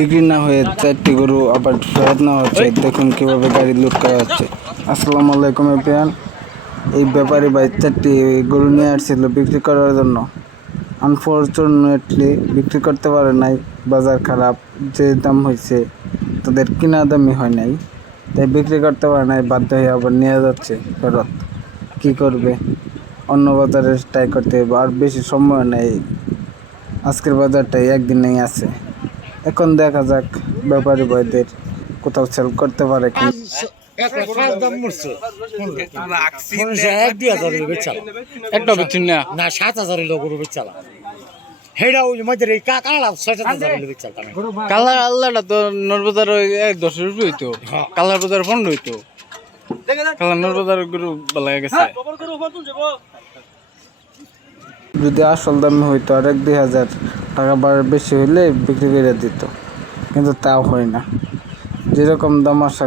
বিক্রি না হয়ে চারটি গরু আবার ফেরত নেওয়া হচ্ছে। দেখুন কীভাবে গাড়ি লুট করা হচ্ছে। আসসালামু আলাইকুম এপিয়ান এই ব্যাপারী ভাই চারটি গরু নিয়ে আসছিল বিক্রি করার জন্য। আনফর্চুনেটলি বিক্রি করতে পারে নাই। বাজার খারাপ, যে দাম হয়েছে, তাদের কিনা দামই হয় নাই। তাই বিক্রি করতে পারে নাই, বাধ্য হয়ে আবার নিয়ে যাচ্ছে ফেরত। কী করবে? অন্য বাজারে ট্রাই করতে হবে, আর বেশি সময় নেই। আজকের বাজারটাই একদিনেই আছে। এখন দেখা যাক ব্যাপারী ভাইদের কোথাও সেল করতে পারে কি এক দুই হাজার বেচালা একটা বেচুন না না সাত হাজার হইল গরু হেডা ওই মধ্যে এই কাকালা ছয় হাজার হইল বেচালা কালার আল্লাহটা তো এক দশ রুপি হইতো। কালার বাজার পনেরো হইতো। কালার নরবাজার গরু বেলা গেছে। যদি আসল দামে হইতো আর এক দুই হাজার টাকা বাড়ার বেশি হইলে বিক্রি করে দিত। কিন্তু তাও হয় না। যেরকম দাম আশা